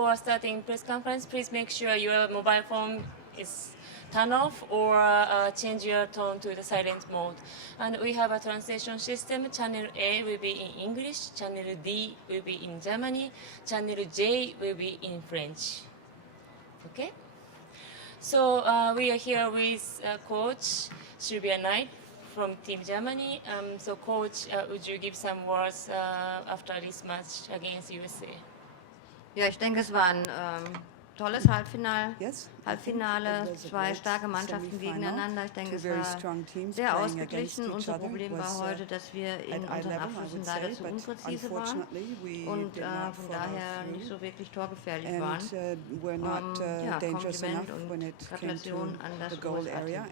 before starting press conference, please make sure your mobile phone is turned off or change your tone to the silent mode. And we have a translation system. Channel A will be in English, Channel D will be in Germany, Channel J will be in French. Okay? So we are here with Coach Sylvia Knight from Team Germany. So Coach, would you give some words after this match against USA? Ja, ich denke, es war ein tolles Halbfinale, zwei starke Mannschaften gegeneinander. Ich denke, es war sehr ausgeglichen. Unser Problem war heute, dass wir in unseren Abschlüssen leider zu unpräzise waren und von daher nicht so wirklich torgefährlich waren. Ja, Kompliment und Gratulation an das USA-Team.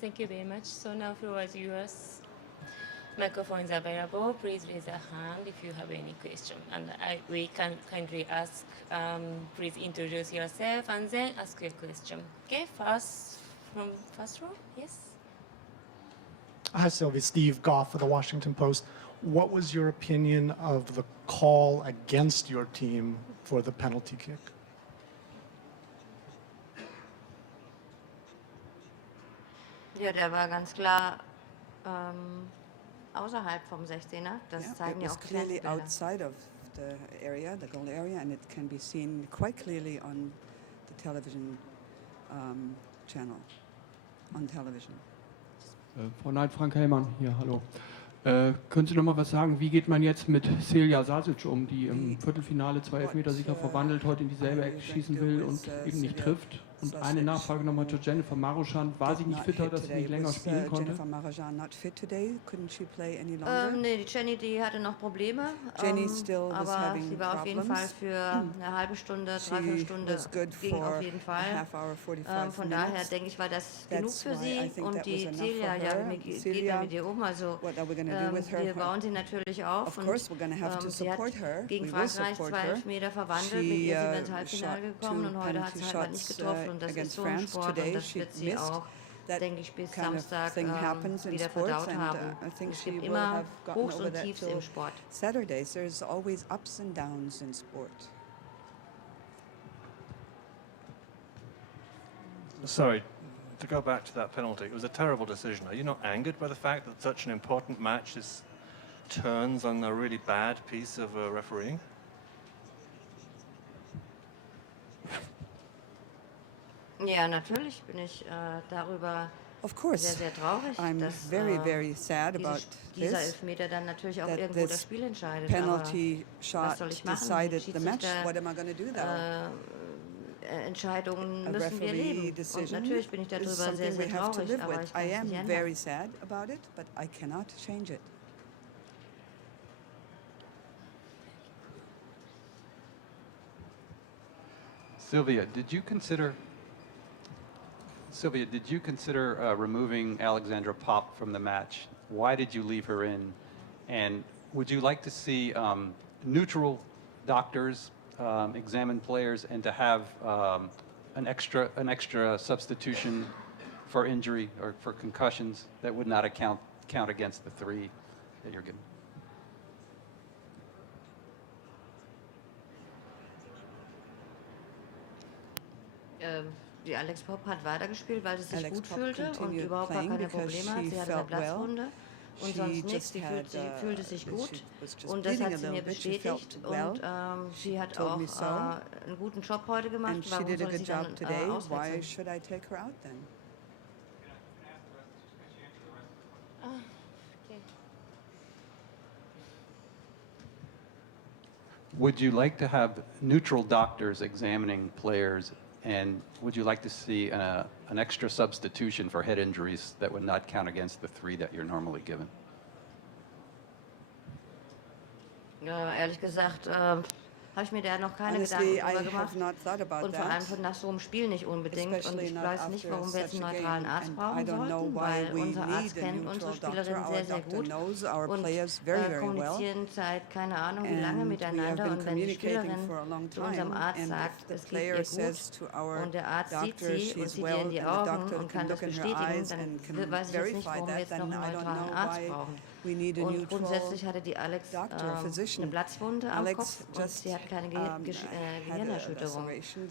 Thank you very much. So now floor is yours. Microphone is available. Please raise a hand if you have any question. And we can kindly ask, please introduce yourself and then ask your question. Okay, first row, yes? Hi, Sylvia. Steve Goff of the Washington Post. What was your opinion of the call against your team for the penalty kick? Ja, der war ganz klar außerhalb vom 16er. Das zeigen ja auch die Fernsehbilder. Outside of the area, the goal area, and it can be seen quite clearly on the television channel, on television. Frau Knight, Frank Hellmann hier, hallo. Können Sie noch mal was sagen, wie geht man jetzt mit Selja Sasic um, die im Viertelfinale 2 Elfmetersicher verwandelt, heute in dieselbe Ecke schießen will und eben nicht trifft? Und eine Nachfrage nochmal zu Jennifer Maruschan. War sie nicht fitter, dass sie nicht länger spielen konnte? Nee, die Jenny, die hatte noch Probleme, aber sie war auf jeden Fall für eine halbe Stunde, dreiviertel Stunde, ging auf jeden Fall. Von daher denke ich, war das genug für sie und die Celia, ja, geht ja mit ihr um, also wir bauen sie natürlich auf und sie hat gegen Frankreich 2 Elfmeter verwandelt, mit ihr sind wir ins Halbfinale gekommen und heute hat sie halt nicht getroffen. Und das ist so ein Sport und das wird sie auch, denke ich, bis Samstag wieder verdaut haben. Es gibt immer Hochs und Tiefs im Sport. Saturdays, there's always ups and downs in sport. Sorry, to go back to that penalty, it was a terrible decision. Are you not angered by the fact that such an important match turns on a really bad piece of refereeing? Ja, natürlich bin ich darüber sehr, sehr traurig, dass dieser Elfmeter dann natürlich auch irgendwo das Spiel entscheidet. Penalty shot decided the match. What am I going to do though? Entscheidungen müssen wir leben. Und natürlich bin ich darüber sehr, sehr traurig, aber ich kann es nicht ändern. Very sad about it, but I cannot change it. Sylvia, did you consider removing Alexandra Popp from the match? Why did you leave her in? And would you like to see neutral doctors examine players and to have an extra substitution for injury or for concussions that would not count against the 3 that you're given? Die Alex Popp hat weitergespielt, weil sie sich gut fühlte und überhaupt gar keine Probleme hat. Sie hatte eine Platzwunde und sonst nichts. Sie fühlte sich gut und das hat sie mir bestätigt. Und sie hat auch einen guten Job heute gemacht. Warum soll sie dann auswechseln? Would you like to have neutral doctors examining players? And would you like to see an extra substitution for head injuries that would not count against the 3 that you're normally given? Ja, ehrlich gesagt, habe ich mir da noch keine Gedanken drüber gemacht. Und vor allem nach so einem Spiel nicht unbedingt. Und ich weiß nicht, warum wir jetzt einen neutralen Arzt brauchen sollten, weil unser Arzt kennt unsere Spielerinnen sehr, sehr gut und kommunizieren seit keine Ahnung wie lange miteinander. Und wenn die Spielerin zu unserem Arzt sagt, es geht ihr gut und der Arzt sieht sie und sieht ihr in die Augen und kann das bestätigen, dann weiß ich jetzt nicht, warum wir jetzt noch einen neutralen Arzt brauchen. Und grundsätzlich hatte die Alex eine Platzwunde am Kopf und sie hat keine Gehirnerschütterung.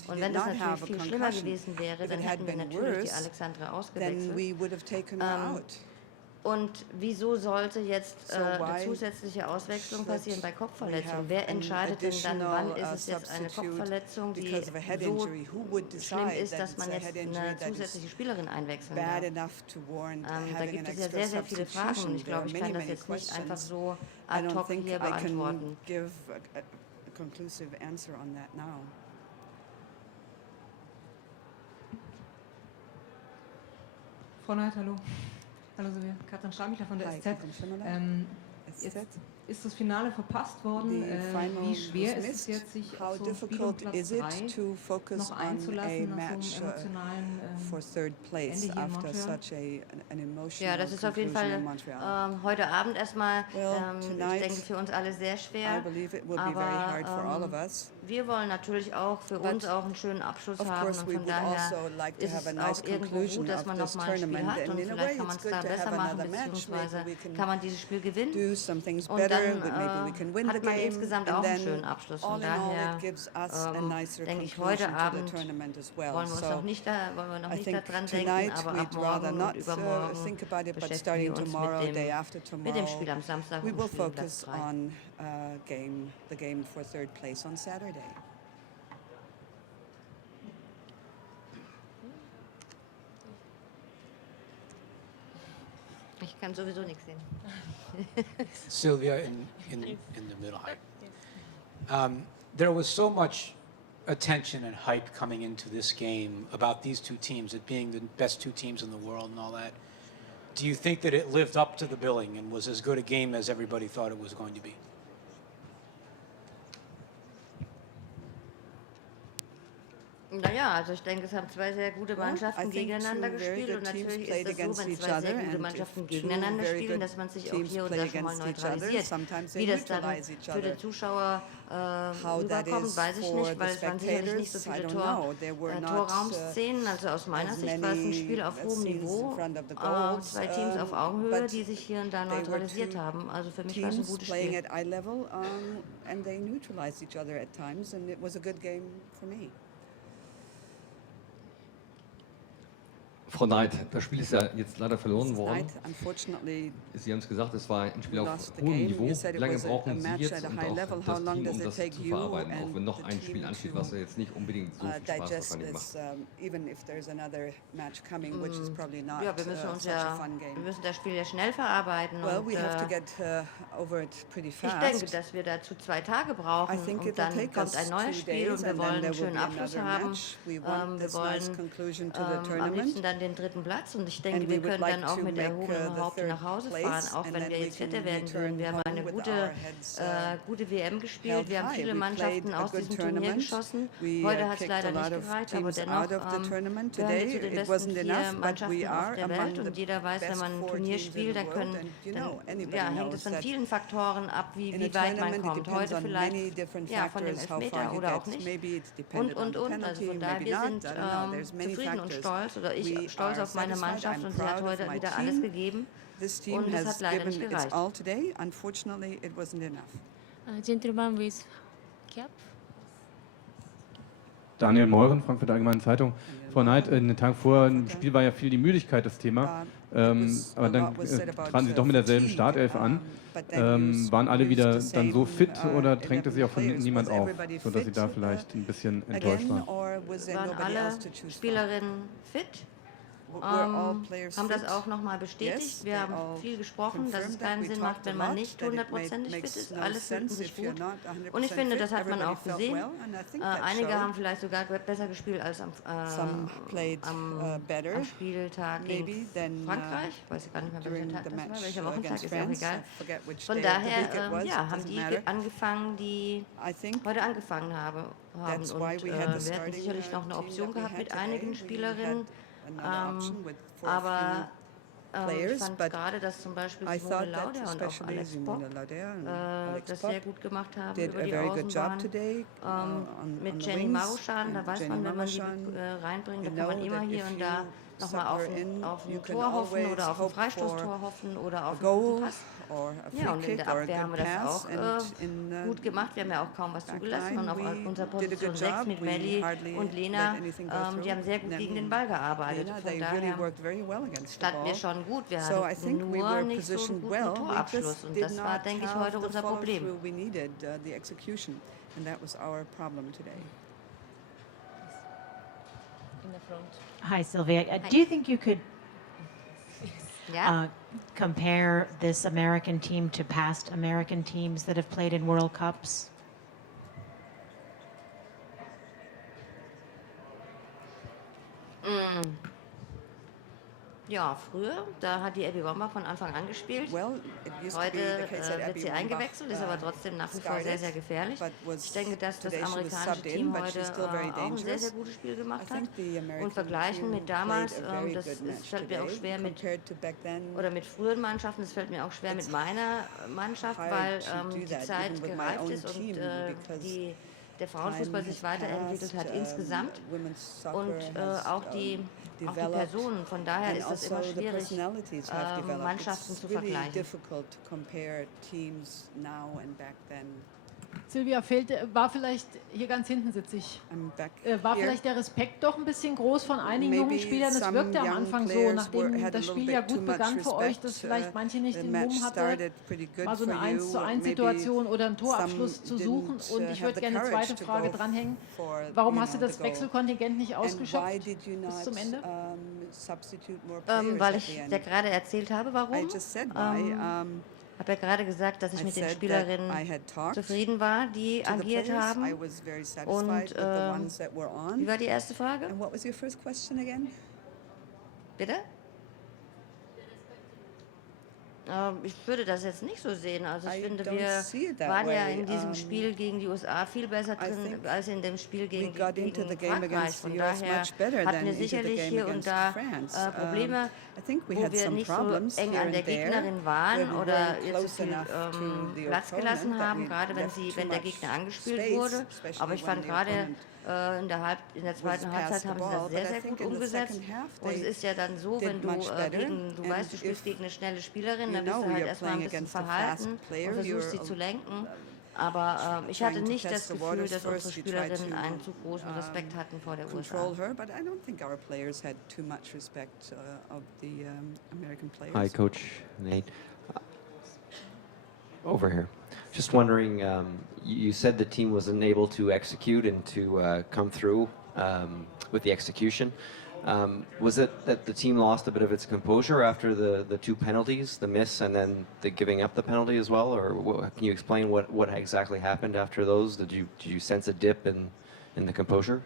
Und wenn das natürlich viel schlimmer gewesen wäre, dann hätten wir natürlich die Alexandra ausgewechselt. Und wieso sollte jetzt eine zusätzliche Auswechslung passieren bei Kopfverletzungen? Wer entscheidet denn dann, wann ist es jetzt eine Kopfverletzung, die so schlimm ist, dass man jetzt eine zusätzliche Spielerin einwechseln darf? Da gibt es ja sehr, sehr viele Fragen und ich glaube, ich kann das jetzt nicht einfach so ad hoc hier beantworten. Frau Neid, hallo. Hallo Silvia, Katrin Stamichler von der SZ. Jetzt ist das Finale verpasst worden. Wie schwer ist es jetzt, sich auf so ein Spiel um Platz 3 noch einzulassen nach so einem emotionalen Ende hier in Montreal? Ja, das ist auf jeden Fall heute Abend erstmal, ich denke, für uns alle sehr schwer. Aber wir wollen natürlich auch für uns auch einen schönen Abschluss haben und von daher ist es auch irgendwo gut, dass man noch mal ein Spiel hat und vielleicht kann man es da besser machen, beziehungsweise kann man dieses Spiel gewinnen und dann hat man insgesamt auch einen schönen Abschluss. Von daher denke ich, heute Abend wollen wir noch nicht daran denken, aber ab morgen und übermorgen beschäftigen wir uns mit dem Spiel am Samstag und Spiel Platz 3. The game for third place on Saturday. Ich kann sowieso nichts sehen. Sylvia, in the middle. There was so much attention and hype coming into this game about these two teams, it being the best two teams in the world and all that. Do you think that it lived up to the billing and was as good a game as everybody thought it was going to be? Naja, also ich denke, es haben zwei sehr gute Mannschaften gegeneinander gespielt und natürlich ist es so, wenn zwei sehr gute Mannschaften gegeneinander spielen, dass man sich auch hier und da schon mal neutralisiert. Wie das dann für den Zuschauer rüberkommt, weiß ich nicht, weil es waren sicherlich nicht so viele Torraumszenen. Also aus meiner Sicht war es ein Spiel auf hohem Niveau, zwei Teams auf Augenhöhe, die sich hier und da neutralisiert haben. Also für mich war es ein gutes Spiel. Frau Neid, das Spiel ist ja jetzt leider verloren worden. Sie haben es gesagt, es war ein Spiel auf hohem Niveau. Wie lange brauchen Sie jetzt und auch das Team, um das zu verarbeiten, auch wenn noch ein Spiel ansteht, was ja jetzt nicht unbedingt so viel Spaß wahrscheinlich macht? Ja, wir müssen das Spiel ja schnell verarbeiten und ich denke, dass wir dazu 2 Tage brauchen und dann kommt ein neues Spiel und wir wollen einen schönen Abschluss haben. Wir wollen am liebsten dann den 3. Platz und ich denke, wir können dann auch mit erhobenem Haupte nach Hause fahren, auch wenn wir jetzt Vierter werden würden. Wir haben eine gute WM gespielt, wir haben viele Mannschaften aus diesem Turnier geschossen. Heute hat es leider nicht gereicht, aber dennoch gehören wir zu den besten 4 Mannschaften auf der Welt und jeder weiß, wenn man ein Turnier spielt, dann hängt es von vielen Faktoren ab, wie weit man kommt. Heute vielleicht von dem Elfmeter oder auch nicht und. Also von daher, wir sind zufrieden und stolz, oder ich stolz auf meine Mannschaft und sie hat heute wieder alles gegeben und es hat leider nicht gereicht. Gentleman with cap. Daniel Meuren, Frankfurter Allgemeine Zeitung. Frau Neid, den Tag vor dem Spiel war ja viel die Müdigkeit das Thema, aber dann traten Sie doch mit derselben Startelf an. Waren alle wieder dann so fit oder drängte sich auch von niemand auf, sodass Sie da vielleicht ein bisschen enttäuscht waren? Waren alle Spielerinnen fit? Haben das auch nochmal bestätigt. Wir haben viel gesprochen, dass es keinen Sinn macht, wenn man nicht 100%ig fit ist. Alle fühlten sich gut. Und ich finde, das hat man auch gesehen. Einige haben vielleicht sogar besser gespielt als am Spieltag gegen Frankreich. Ich weiß gar nicht mehr, welcher Tag das war. Welcher Wochentag, ist ja auch egal. Von daher haben die angefangen, die heute angefangen haben. Und wir hätten sicherlich noch eine Option gehabt mit einigen Spielerinnen. Aber ich fand gerade, dass zum Beispiel Simone Lauder und auch Alex Bock das sehr gut gemacht haben über die Außenbahn. Mit Jenny Maruschan, da weiß man, wenn man die reinbringt, da kann man immer hier und da nochmal auf ein Tor hoffen oder auf ein Freistoßtor hoffen oder auf einen guten Pass. or a Ja, free und in kick der or a Abwehr haben good wir das pass. auch And in gut gemacht. Wir haben ja auch kaum was zugelassen. Und auf unserer we did a Position good 6 job. mit We Melli hardly und let Lena, anything go through. die haben sehr gut Then gegen den Ball gearbeitet. Lena, Von they really daher worked very well against the standen wir ball. schon gut. Wir So I hatten think we nur were nicht so einen positioned guten well. We Torabschluss. just Und did das war, not denke ich, have heute the unser Problem. follow-through we needed, the execution. And that was our problem today. In the front. Hi, Sylvia. Do you think you could Ja? compare this American team to past American teams that have played in World Cups? Ja, früher, da hat die Abby Wambach von Anfang an gespielt. Well, it used to Heute be the case that wird Abby sie Wambach, eingewechselt, ist aber trotzdem nach wie vor sehr, sehr gefährlich. Ich denke, dass das today she was amerikanische subbed in, Team but heute she's still very auch ein sehr, sehr dangerous. gutes Spiel gemacht I hat. think the American Und vergleichen team mit damals, played a very das good match fällt mir auch today schwer mit, compared to back then. oder mit früheren Mannschaften, es fällt mir auch schwer mit meiner Mannschaft, hard weil to do die that, Zeit even with my gereift own ist und team, because der Frauenfußball time sich has weiterentwickelt hat passed, insgesamt women's soccer und has, auch die developed, Personen. Von daher and ist es also immer the schwierig, personalities have developed. Mannschaften It's zu really vergleichen. difficult to compare teams now and back then. Silvia, war vielleicht, hier ganz hinten sitze ich, I'm back war here. vielleicht der Respekt doch ein bisschen groß von einigen Maybe jungen Spielern? Es some wirkte am young Anfang so, players nachdem had a das little Spiel ja bit too gut much begann für euch, respect. dass vielleicht manche nicht The den match Mumm hatte, started pretty good mal so eine for you. 1-zu-1-Situation oder einen Maybe Torabschluss some zu suchen. didn't, Und ich have würde the gerne eine courage zweite to Frage go dranhängen. for, Warum you hast du know, das the goal. Wechselkontingent nicht And why ausgeschöpft did you bis not zum Ende? substitute more players Weil at ich the ja end? gerade erzählt habe, warum. I just said why. Habe ja gerade gesagt, dass ich I mit den said that Spielerinnen I had talked zufrieden war, die to the agiert players. haben. I was very satisfied Und with the ones that were on. wie war die erste Frage? And what was your first question again? Bitte? Ich würde das jetzt nicht so sehen. Also ich I finde, don't wir see it that waren ja way. in diesem Spiel gegen die USA viel besser I drin think als in dem Spiel we gegen got into the game Frankreich. against the Von US daher much better hatten than wir into the sicherlich game hier und against da France. Probleme, I think we wo had wir some nicht so problems eng here an and der there, Gegnerin waren where we oder weren't ihr zu close viel enough to the Platz gelassen opponent, that haben, we gerade wenn left too der much Gegner angespielt space, wurde. especially Aber ich when fand the gerade opponent in der zweiten was Halbzeit past the haben sie ball, das sehr, but I sehr think gut in the umgesetzt. second half Und es they ist ja dann so, did wenn du much better. du weißt, du And spielst if gegen eine schnelle Spielerin, you dann bist know du halt you're erstmal ein playing bisschen against a fast verhalten player, und versuchst sie you're zu lenken. Aber ich hatte trying to nicht test das the Gefühl, waters dass unsere first. You try Spielerinnen to einen zu großen Respekt hatten vor der control USA. her, but I don't think our players had too much respect of the American players. Hi, Coach Nate. Over here. Just wondering, you said the team wasn't able to execute and to come through with the execution. Was it that the team lost a bit of its composure after the two penalties, the miss and then the giving up the penalty as well? Or can you explain what exactly happened after those? Did you sense a dip in the composure?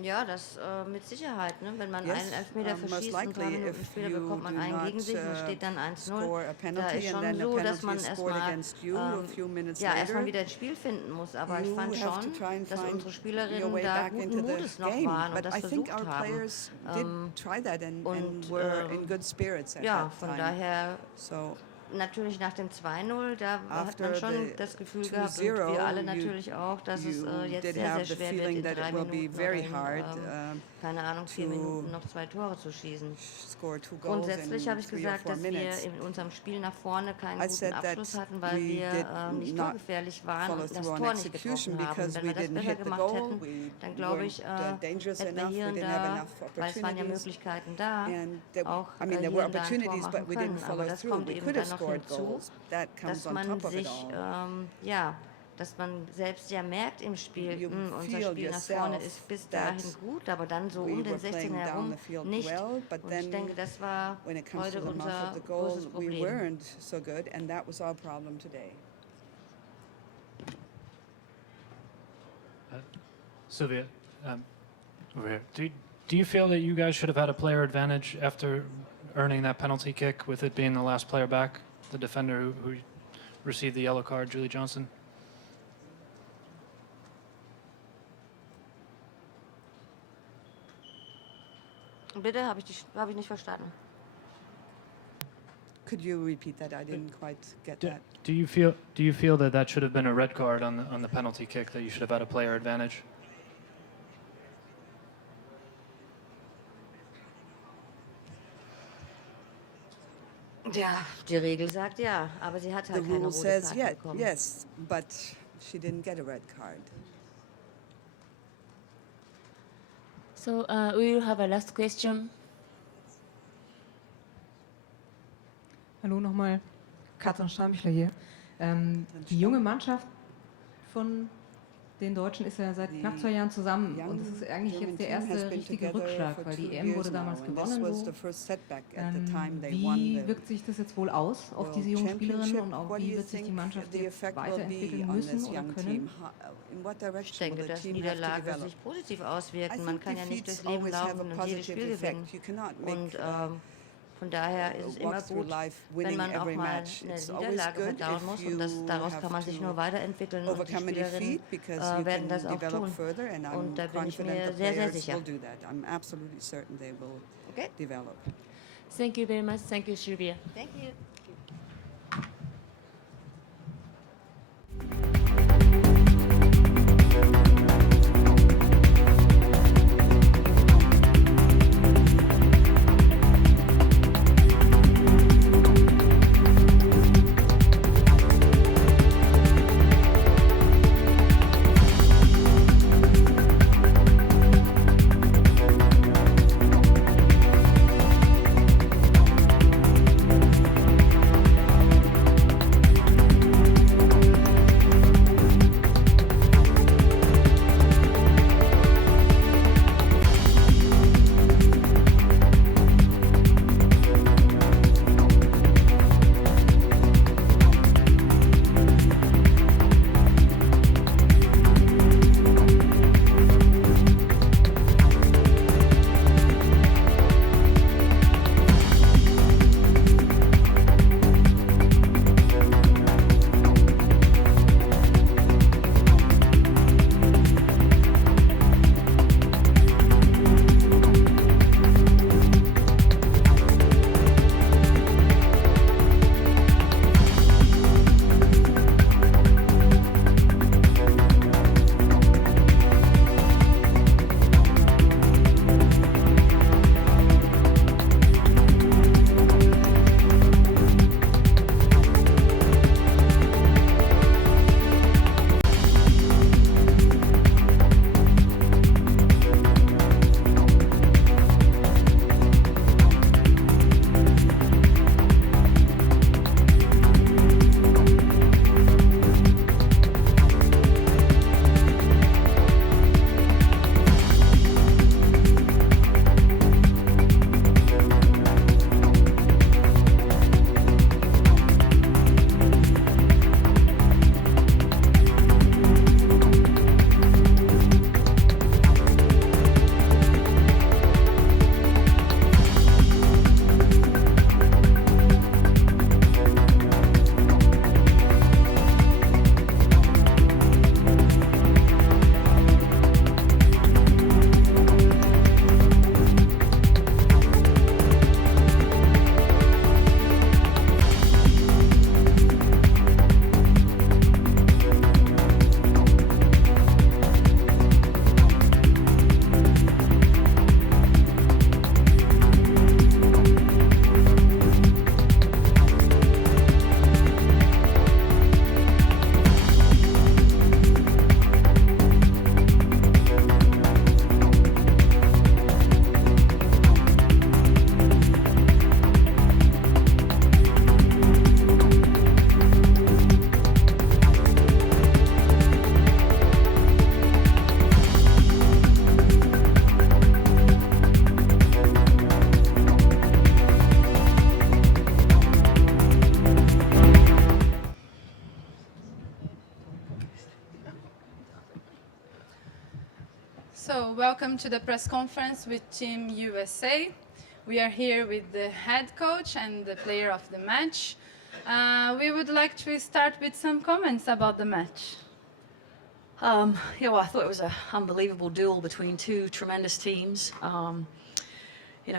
Ja, das mit Sicherheit. Ne? Wenn man Yes, einen Elfmeter most verschießt und 3 likely Minuten if später you bekommt man do einen gegen not sich und steht dann 1-0. score a Da penalty ist and schon then a so, dass penalty man is scored erstmal against you a few minutes erstmal later, wieder ins Spiel finden muss. Aber ich you fand have to schon, try and dass find unsere your Spielerinnen way da back guten into the Mutes noch game. waren und But das I think versucht our haben. players did try that and und, were in good spirits at ja, that von time. daher So natürlich nach dem 2-0, da hat after man schon the das Gefühl gehabt, und 2-0, wir alle natürlich auch, dass es jetzt did sehr, sehr have the schwer wird, feeling in that 3 it will be Minuten very oder hard keine Ahnung, 4 to Minuten noch 2 Tore zu schießen. score 2 goals Grundsätzlich in habe ich 3 or gesagt, 4 dass wir minutes. in unserem Spiel nach vorne keinen I guten said that Abschluss hatten, weil we wir did nicht not torgefährlich waren follow und das through on Tor nicht execution getroffen haben. because Wenn we wir das didn't besser hit the gemacht goal. hätten, We dann glaube ich, weren't dangerous hätten wir enough. hier We und didn't have da, enough weil es waren ja opportunities. Möglichkeiten da, And auch I mean, there hier were und da ein Tor opportunities, machen but we können. didn't Aber follow das through. kommt We eben could dann have noch scored hinzu, goals. That comes dass on man top of it sich, all. dass man selbst ja merkt im Spiel, You unser feel Spiel nach vorne yourself ist bis that dahin gut, aber dann so we um den were 16er playing down herum the field nicht. well, but Und ich then denke, das war when it comes heute to the mouth unser of the goal, großes we Problem. weren't so good, and that was our problem today. Sylvia, over here. Do you feel that you guys should have had a player advantage after earning that penalty kick with it being the last player back, the defender who received the yellow card, Julie Johnson? Bitte, habe ich nicht verstanden. Could you repeat that? I didn't quite get that. Do you feel that should have been a red card on the penalty kick, that you should have had a player advantage? Ja, die Regel sagt ja, aber sie hat halt keine rote Karte bekommen. Yes, but she didn't get a red card. So we will have a last question. Hallo nochmal, Katrin Stamichler hier. Die junge Mannschaft von den Deutschen ist ja seit knapp 2 Jahren zusammen und es ist eigentlich jetzt der erste richtige Rückschlag, weil die EM wurde damals gewonnen. Wie wirkt sich das jetzt wohl aus auf diese jungen Spielerinnen und auch wie wird sich die Mannschaft jetzt weiterentwickeln müssen oder können? Ich denke, dass Niederlagen sich positiv auswirken. Man kann ja nicht durchs Leben laufen und jedes Spiel gewinnen. Und von daher ist es immer gut, wenn man auch mal eine Niederlage verdauen muss und daraus kann man sich nur weiterentwickeln und die Spielerinnen werden das auch tun. Und da bin ich mir sehr, sehr sicher. Okay. Thank you very much. Thank you, Sylvia. Thank you. So, welcome to the press conference with Team USA. We are here with the head coach and the player of the match. We would like to start with some comments about the match. Well, I thought it was an unbelievable duel between two tremendous teams.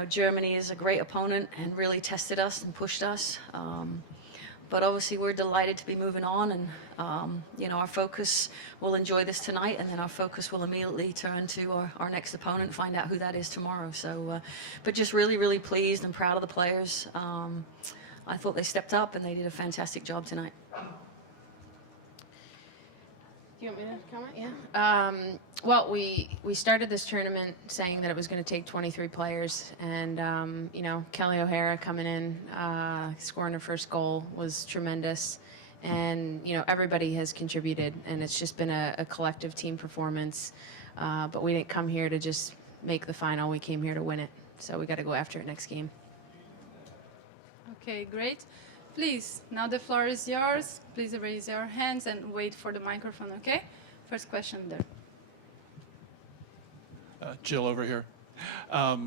Germany is a great opponent and really tested us and pushed us. But obviously we're delighted to be moving on, and our focus, we'll enjoy this tonight, and then our focus will immediately turn to our next opponent, find out who that is tomorrow. So, but just really, really pleased and proud of the players. I thought they stepped up and they did a fantastic job tonight. Do you want me to comment? Yeah. Well, we started this tournament saying that it was going to take 23 players, and you know, Kelly O'Hara coming in, scoring her first goal was tremendous, and you know, everybody has contributed, and it's just been a collective team performance. But we didn't come here to just make the final; we came here to win it. So we got to go after it next game. Okay, great. Please, now the floor is yours. Please raise your hands and wait for the microphone, okay? First question there. Jill over here. I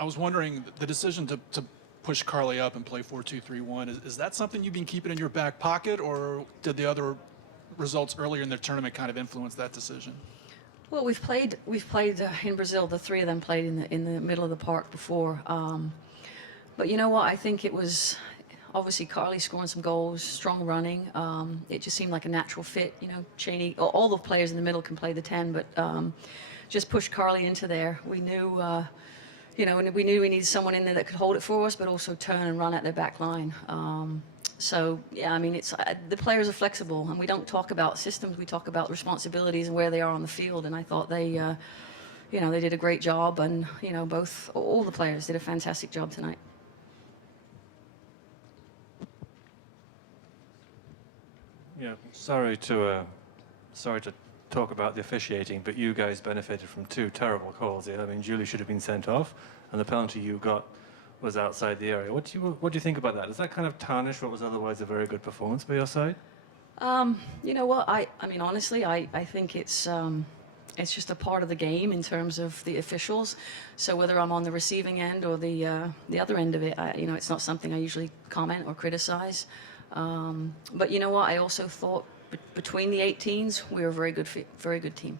was wondering, the decision to push Carly up and play 4-2-3-1, is that something you've been keeping in your back pocket, or did the other results earlier in the tournament kind of influence that decision? Well, we've played in Brazil. The three of them played in the middle of the park before. But you know what? I think it was obviously Carly scoring some goals, strong running. It just seemed like a natural fit. You know, Cheney, all the players in the middle can play the 10, but just push Carly into there. We knew, you know, we knew we needed someone in there that could hold it for us, but also turn and run at their back line. So yeah, I mean, it's the players are flexible, and we don't talk about systems. We talk about responsibilities and where they are on the field. And I thought they, you know, they did a great job, and you know, all the players did a fantastic job tonight. Yeah, sorry to talk about the officiating, but you guys benefited from two terrible calls here. I mean, Julie should have been sent off, and the penalty you got was outside the area. What do you think about that? Does that kind of tarnish what was otherwise a very good performance by your side? You know what? I mean, honestly, I think it's just a part of the game in terms of the officials. So whether I'm on the receiving end or the other end of it, you know, it's not something I usually comment or criticize. But you know what? I also thought between the 18s, we were a very good team.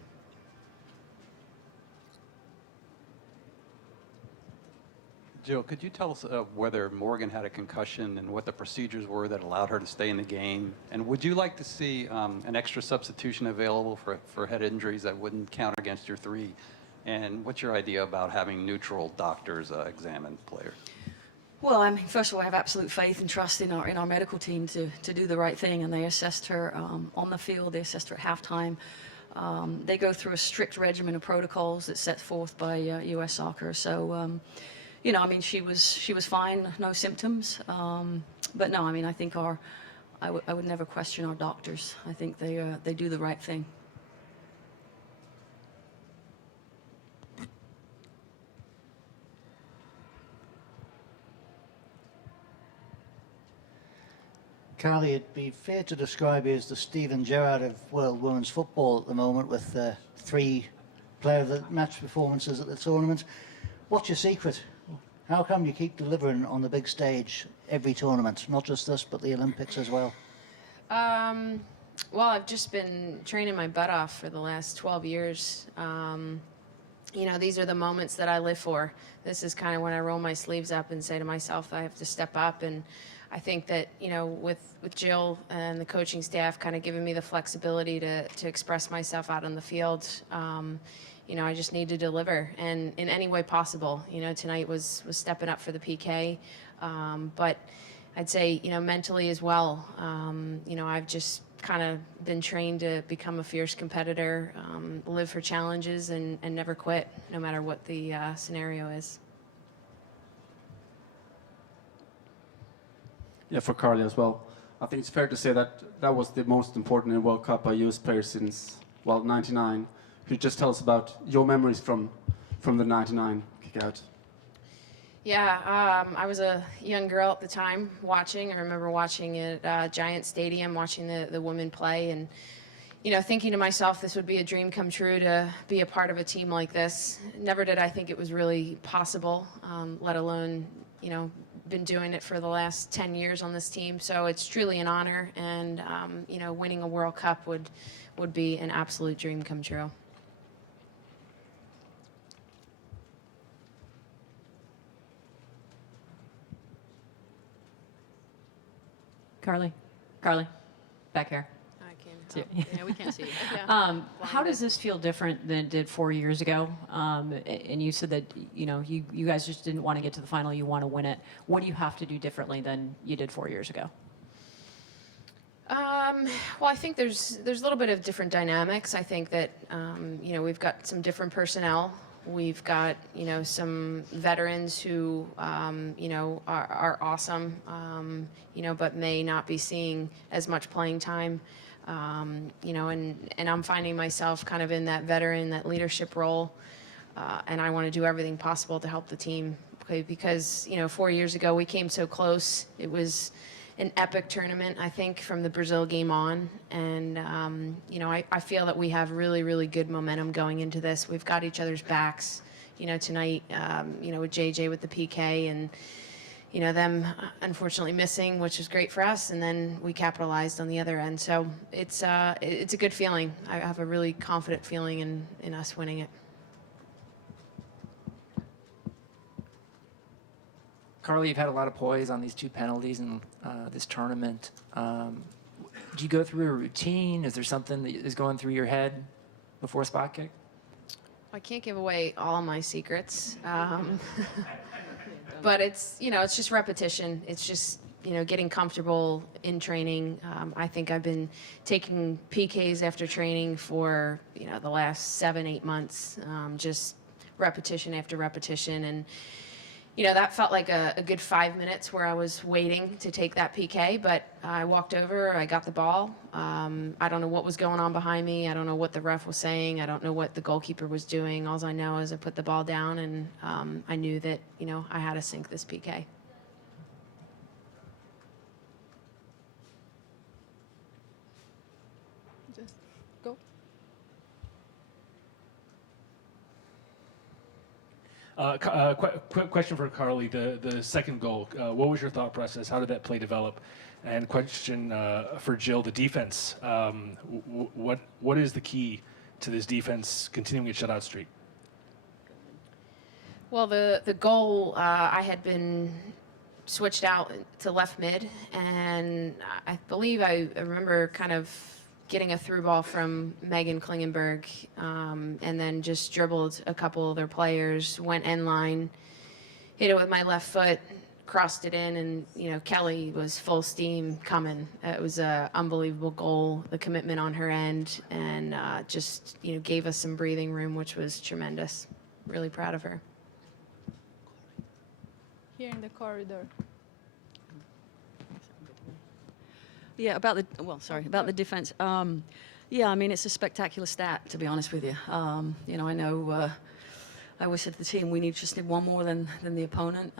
Jill, could you tell us whether Morgan had a concussion and what the procedures were that allowed her to stay in the game? And would you like to see an extra substitution available for head injuries that wouldn't count against your three? And what's your idea about having neutral doctors examine players? Well, I mean, first of all, I have absolute faith and trust in our medical team to do the right thing, and they assessed her on the field. They assessed her at halftime. They go through a strict regimen of protocols that's set forth by U.S. Soccer. So, you know, I mean, she was fine, no symptoms. But no, I mean, I think I would never question our doctors. I think they do the right thing. Carly, it'd be fair to describe you as the Steven Gerrard of world women's football at the moment, with 3 player of the match performances at the tournament. What's your secret? How come you keep delivering on the big stage every tournament, not just this, but the Olympics as well? Well, I've just been training my butt off for the last 12 years. You know, these are the moments that I live for. This is kind of when I roll my sleeves up and say to myself, I have to step up. And I think that, you know, with Jill and the coaching staff kind of giving me the flexibility to express myself out on the field, you know, I just need to deliver, and in any way possible. You know, tonight was stepping up for the PK, but I'd say, you know, mentally as well. You know, I've just kind of been trained to become a fierce competitor, live for challenges, and never quit, no matter what the scenario is. Yeah, for Carly as well. I think it's fair to say that that was the most important in World Cup by US players since, well, 99. Could you just tell us about your memories from the 99 kick-out? Yeah, I was a young girl at the time watching. I remember watching at Giant Stadium, watching the women play, and, you know, thinking to myself, this would be a dream come true to be a part of a team like this. Never did I think it was really possible, let alone, you know, been doing it for the last 10 years on this team. So it's truly an honor, and, you know, winning a World Cup would be an absolute dream come true. Carly, back here. too. Yeah, we can't see you. How does this feel different than it did 4 years ago? And you said that you guys just didn't want to get to the final. You want to win it. What do you have to do differently than you did 4 years ago? Well, I think there's a little bit of different dynamics. I think that we've got some different personnel. We've got some veterans who are awesome, but may not be seeing as much playing time. And I'm finding myself kind of in that veteran, that leadership role, and I want to do everything possible to help the team. Okay, because 4 years ago we came so close. It was an epic tournament, I think, from the Brazil game on. And, I feel that we have really, really good momentum going into this. We've got each other's backs, tonight, with JJ with the PK and, them unfortunately missing, which is great for us. And then we capitalized on the other end. So it's a good feeling. I have a really confident feeling in us winning it. Carly, you've had a lot of poise on these 2 penalties in this tournament. Do you go through a routine? Is there something that is going through your head before a spot kick? I can't give away all my secrets, but it's just repetition. It's just getting comfortable in training. I think I've been taking PKs after training for the last 7-8 months, just repetition after repetition. And that felt like a good 5 minutes where I was waiting to take that PK, but I walked over, I got the ball. I don't know what was going on behind me. I don't know what the ref was saying. I don't know what the goalkeeper was doing. All I know is I put the ball down, and I knew that, I had to sink this PK. Just go. Quick question for Carly. The second goal, what was your thought process? How did that play develop? And question for Jill, the defense. What is the key to this defense continuing its shutout streak? Well, the goal, I had been switched out to left mid, and I believe I remember kind of getting a through ball from Megan Klingenberg, and then just dribbled a couple of their players, went end line, hit it with my left foot, crossed it in, and Kelly was full steam coming. It was an unbelievable goal, the commitment on her end, and just gave us some breathing room, which was tremendous. Really proud of her. Here in the corridor. Yeah, about the defense. Yeah, I mean, it's a spectacular stat, to be honest with you. I know I always said to the team, we just need one more than the opponent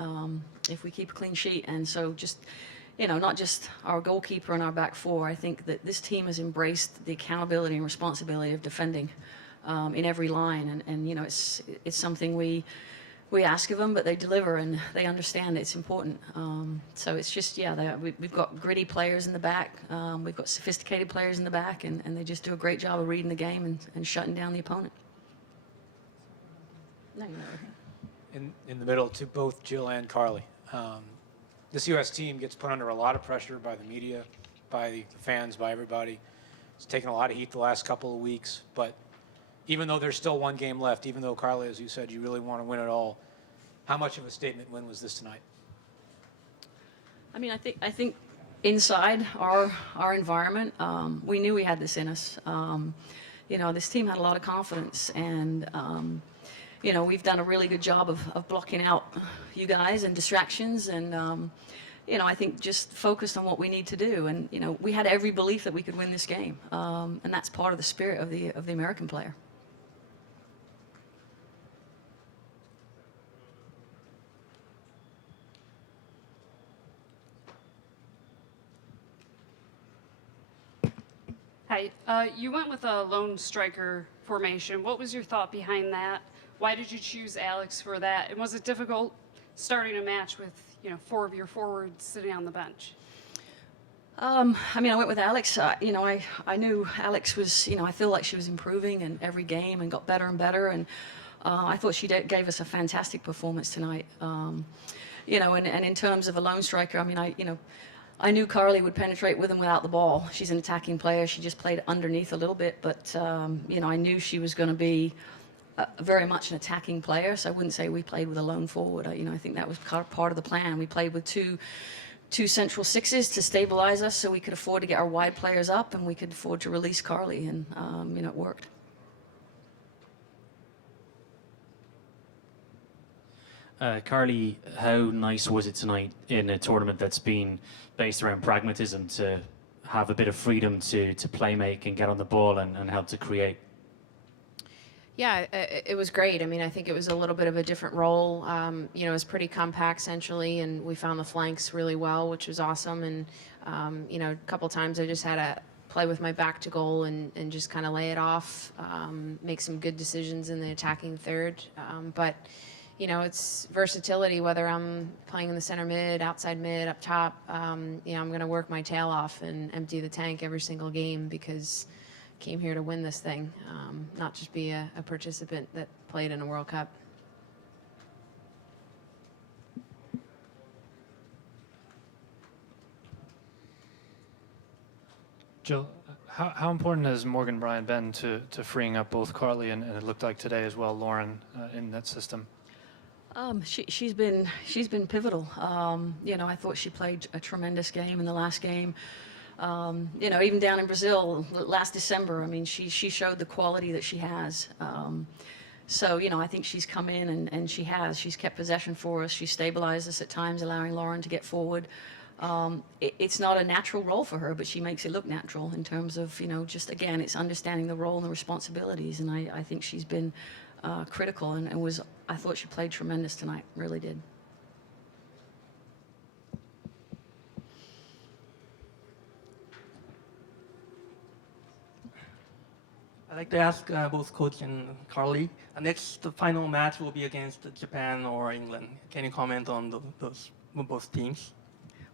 if we keep a clean sheet. And so just, not just our goalkeeper and our back four, I think that this team has embraced the accountability and responsibility of defending in every line. And it's something we ask of them, but they deliver and they understand it's important. So it's just, we've got gritty players in the back. We've got sophisticated players in the back, and they just do a great job of reading the game and shutting down the opponent. No, in the middle to both Jill and Carly. This U.S. team gets put under a lot of pressure by the media, by the fans, by everybody. It's taken a lot of heat the last couple of weeks, but even though there's still one game left, even though, Carly, as you said, you really want to win it all, how much of a statement win was this tonight? I mean, I think inside our environment, we knew we had this in us. This team had a lot of confidence, and we've done a really good job of blocking out you guys and distractions, and I think just focused on what we need to do. And we had every belief that we could win this game, and that's part of the spirit of the American player. Hi, you went with a lone striker formation. What was your thought behind that? Why did you choose Alex for that? And was it difficult starting a match with 4 of your forwards sitting on the bench? I went with Alex. I knew Alex was, I feel like she was improving in every game and got better and better. And I thought she gave us a fantastic performance tonight. And in terms of a lone striker, I knew Carly would penetrate with and without the ball. She's an attacking player. She just played underneath a little bit, but you know, I knew she was going to be very much an attacking player. So I wouldn't say we played with a lone forward. You know, I think that was part of the plan. We played with two central sixes to stabilize us, so we could afford to get our wide players up, and we could afford to release Carly, and you know, it worked. Carly, how nice was it tonight in a tournament that's been based around pragmatism to have a bit of freedom to play make and get on the ball and help to create? Yeah, it was great. I mean, I think it was a little bit of a different role. You know, it was pretty compact centrally, and we found the flanks really well, which was awesome. And, you know, a couple times I just had to play with my back to goal and just kind of lay it off, make some good decisions in the attacking third. But, you know, it's versatility, whether I'm playing in the center mid, outside mid, up top. You know, I'm going to work my tail off and empty the tank every single game because I came here to win this thing, not just be a participant that played in a World Cup. Jill, how important has Morgan Bryan been to freeing up both Carly and it looked like today as well, Lauren, in that system? She's been pivotal. You know, I thought she played a tremendous game in the last game. You know, even down in Brazil last December, I mean, she showed the quality that she has. So, you know, I think she's come in and she's kept possession for us. She stabilized us at times, allowing Lauren to get forward. It's not a natural role for her, but she makes it look natural in terms of, you know, just again, it's understanding the role and the responsibilities. And I think she's been critical and I thought she played tremendous tonight, really did. I'd like to ask both Coach and Carly. The final match will be against Japan or England. Can you comment on both teams?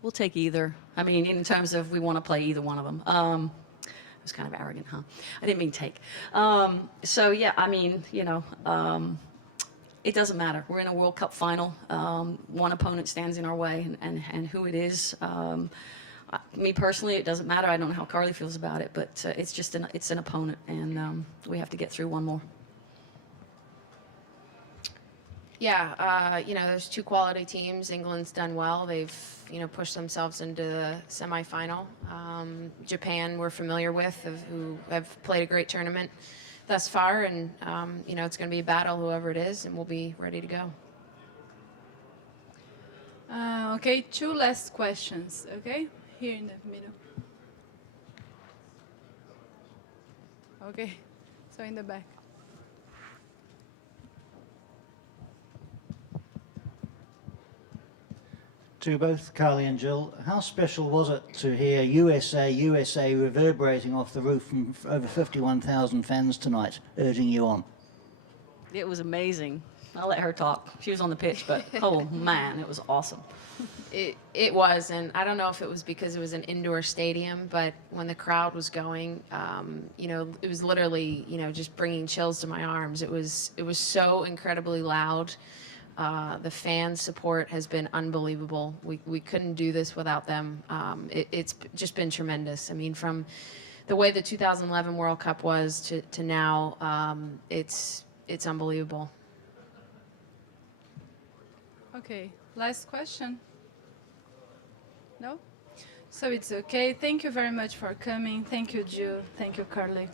We'll take either. I mean, in terms of we want to play either one of them. It was kind of arrogant, huh? I didn't mean take. So yeah, I mean, you know, it doesn't matter. We're in a World Cup final. One opponent stands in our way, and who it is. Me personally, it doesn't matter. I don't know how Carly feels about it, but it's just it's an opponent, and we have to get through one more. Yeah, you know, there's two quality teams. England's done well. They've, you know, pushed themselves into the semifinal. Japan we're familiar with, who have played a great tournament thus far, and you know, it's going to be a battle, whoever it is, and we'll be ready to go. Okay, two last questions, okay? Here in the middle. Okay, so in the back. To both Carly and Jill, how special was it to hear USA reverberating off the roof from over 51,000 fans tonight, urging you on? It was amazing. I'll let her talk. She was on the pitch, but oh man, it was awesome. It was, and I don't know if it was because it was an indoor stadium, but when the crowd was going, you know, it was literally, you know, just bringing chills to my arms. It was so incredibly loud. The fan support has been unbelievable. We couldn't do this without them. It's just been tremendous. I mean, from the way the 2011 World Cup was to now, it's unbelievable. Okay, last question. No? So it's okay. Thank you very much for coming. Thank you, Jill. Thank you, Carly.